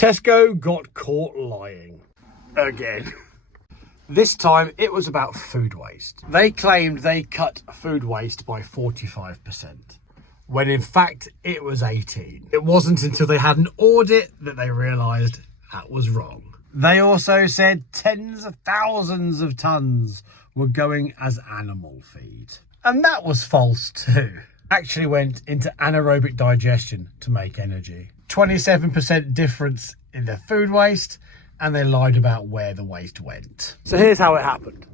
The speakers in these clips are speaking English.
Tesco got caught lying. Again. This time it was about food waste. They claimed they cut food waste by 45%, when in fact it was 18%. It wasn't until they had an audit that they realised that was wrong. They also said tens of thousands of tonnes were going as animal feed. And that was false too. Actually went into anaerobic digestion to make energy. 27% difference in their food waste, and they lied about where the waste went. So here's how it happened.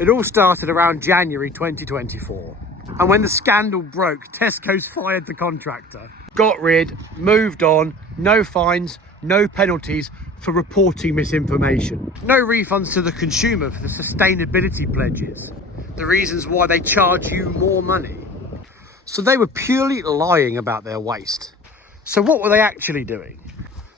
It all started around January 2024. And when the scandal broke, Tesco's fired the contractor. Got rid, moved on, no fines, no penalties for reporting misinformation. No refunds to the consumer for the sustainability pledges. The reasons why they charge you more money. So they were purely lying about their waste. So what were they actually doing?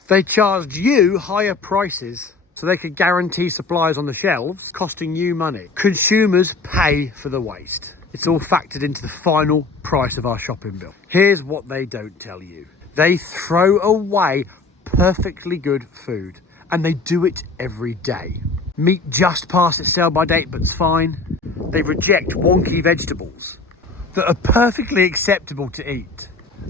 They charged you higher prices so they could guarantee supplies on the shelves, costing you money. Consumers pay for the waste. It's all factored into the final price of our shopping bill. Here's what they don't tell you. They throw away perfectly good food, and they do it every day. Meat just past its sell-by date but's fine. They reject wonky vegetables that are perfectly acceptable to eat.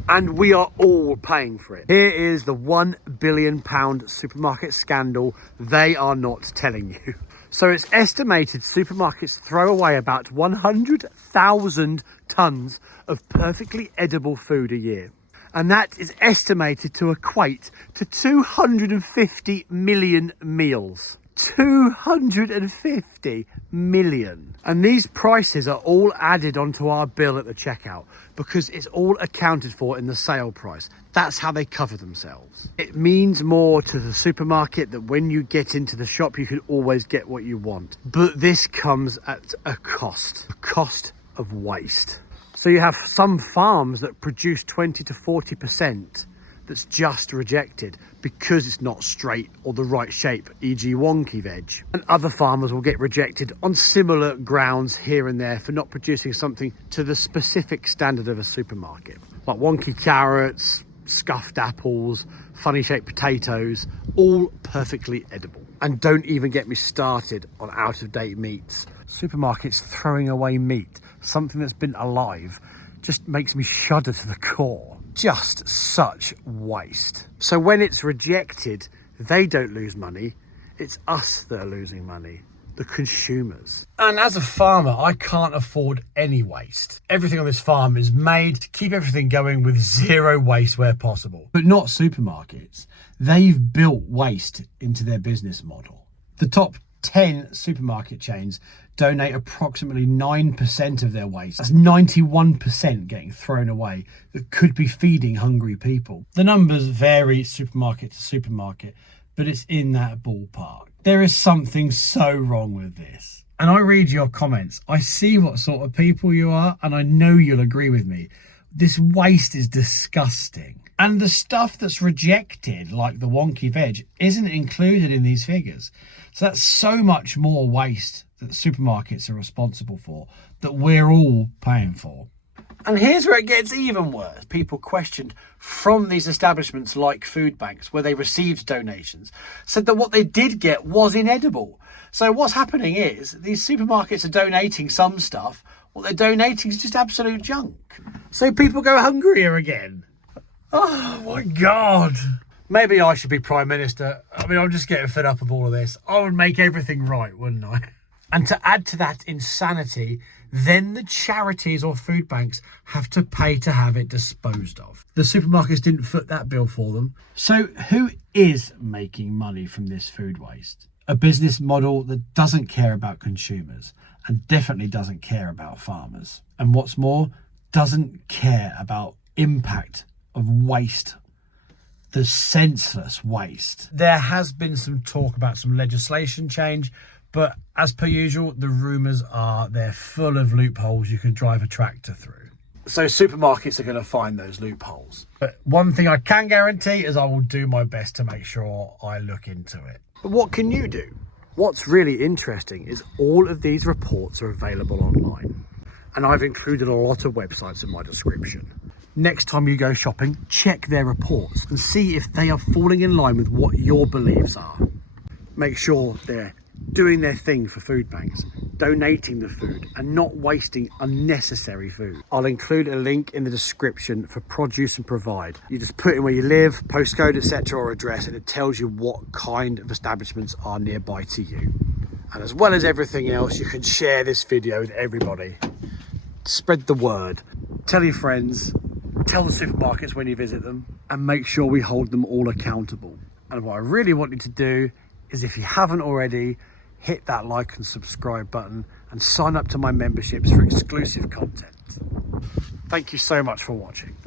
And we are all paying for it. Here is the £1 billion supermarket scandal they are not telling you. So it's estimated supermarkets throw away about 100,000 tonnes of perfectly edible food a year. And that is estimated to equate to 250 million meals. 250 million. And these prices are all added onto our bill at the checkout because it's all accounted for in the sale price. That's how they cover themselves. It means more to the supermarket that when you get into the shop, you can always get what you want. But this comes at a cost of waste. So you have some farms that produce 20 to 40% that's just rejected because it's not straight or the right shape, e.g. wonky veg. And other farmers will get rejected on similar grounds here and there for not producing something to the specific standard of a supermarket. Like wonky carrots, scuffed apples, funny shaped potatoes, all perfectly edible. And don't even get me started on out of date meats. Supermarkets throwing away meat, something that's been alive, just makes me shudder to the core. Just such waste. So when it's rejected, they don't lose money. It's us that are losing money, the consumers. And as a farmer, I can't afford any waste. Everything on this farm is made to keep everything going with zero waste where possible. But not supermarkets. They've built waste into their business model. The top 10 supermarket chains donate approximately 9% of their waste. That's 91% getting thrown away that could be feeding hungry people. The numbers vary supermarket to supermarket, but it's in that ballpark. There is something so wrong with this. And I read your comments. I see what sort of people you are, and I know you'll agree with me. This waste is disgusting. And the stuff that's rejected, like the wonky veg, isn't included in these figures. So that's so much more waste that supermarkets are responsible for that we're all paying for. And here's where it gets even worse. People questioned from these establishments like food banks where they received donations said that what they did get was inedible. So what's happening is these supermarkets are donating some stuff. What they're donating is just absolute junk. So people go hungrier again. Oh my God. Maybe I should be Prime Minister. I mean, I'm just getting fed up of all of this. I would make everything right, wouldn't I? And to add to that insanity, then the charities or food banks have to pay to have it disposed of. The supermarkets didn't foot that bill for them. So who is making money from this food waste? A business model that doesn't care about consumers and definitely doesn't care about farmers. And what's more, doesn't care about impact of waste, the senseless waste. There has been some talk about some legislation change, but as per usual, the rumours are they're full of loopholes you could drive a tractor through. So supermarkets are going to find those loopholes. But one thing I can guarantee is I will do my best to make sure I look into it. But what can you do? What's really interesting is all of these reports are available online. And I've included a lot of websites in my description. next time you go shopping, check their reports and see if they are falling in line with what your beliefs are. Make sure they're doing their thing for food banks, donating the food and not wasting unnecessary food. I'll include a link in the description for Produce and Provide. You just put in where you live, postcode, etc. or address, and it tells you what kind of establishments are nearby to you. And as well as everything else, you can share this video with everybody. Spread the word. Tell your friends, tell the supermarkets when you visit them, and make sure we hold them all accountable. And what I really want you to do is, if you haven't already, hit that like and subscribe button and sign up to my memberships for exclusive content. Thank you so much for watching.